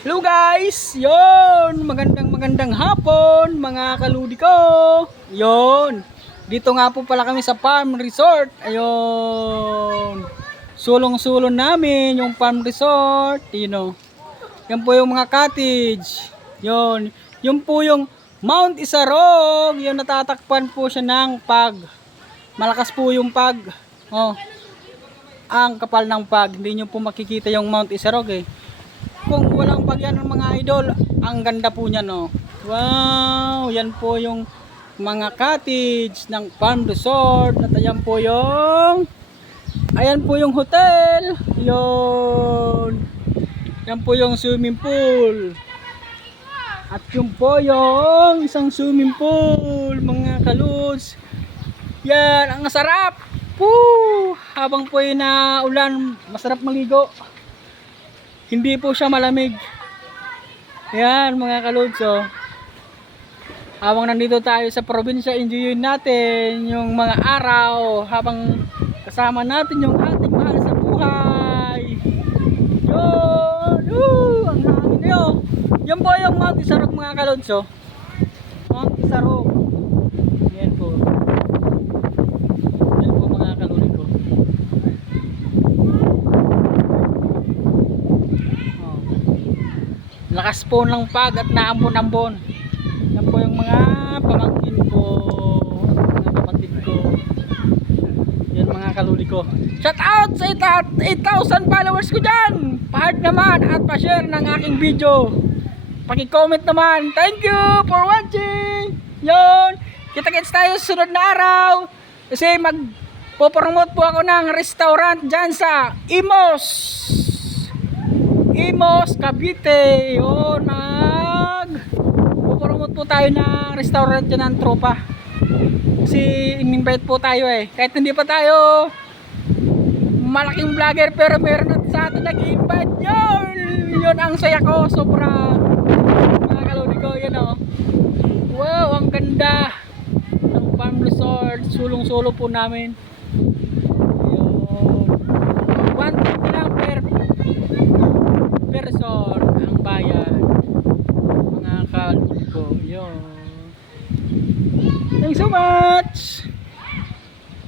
Hello guys! Yon, magandang hapon mga kaludi ko. Yon. Dito nga po pala kami sa farm resort. Ayun. Sulong-sulong namin yung farm resort, Yan po yung mga cottage. Yon. Yung po yung Mount Isarog. Yung natatakpan po siya ng pag. Malakas po yung pag. Oh. Ang kapal ng pag. Hindi nyo po makikita yung Mount Isarog eh. Kung walang pagyan ng mga idol, ang ganda po niya, no. Wow, yan po yung mga cottage ng farm resort. At ayan po yung hotel. Yan po yung swimming pool. At yun po yung isang swimming pool, mga kaluds. Yan, ang sarap. Woo! Habang po yung naulan, masarap maligo. Hindi po siya malamig. Yan mga kalods, habang nandito tayo sa probinsya, enjoyin natin yung mga araw habang kasama natin yung ating mahal sa buhay. Yun! Ang hangin yun. Yan po yung Mount Isarog mga kalods, Mount Isarog. Yan po. Yan po mga kalods ko. Lakas po ng pag at naambon-ambon. Yan po yung mga pamangkin ko, mga kapatid ko. Yan mga kaluli ko. Shout out sa 8,000 followers ko dyan. Pa-heart naman at pa-share ng aking video. Paki-comment naman. Thank you for watching. Yon. Kita-kits tayo sa sunod na araw. Kasi magpo-promote po ako ng restaurant dyan sa Imos, Cavite. Yun, pupromote po tayo ng restaurant dyan ng tropa. Kasi in-invite po tayo eh. Kahit hindi pa tayo malaking vlogger, pero meron at sa atin nag-invite. Yun ang saya ko. Sobra. Mga kaludi ko, wow, ang ganda ng farm resort. Sulong-sulo po namin. Yun. 150 lang per person ang bayan, mga kaludi ko. Yun. Thanks so much.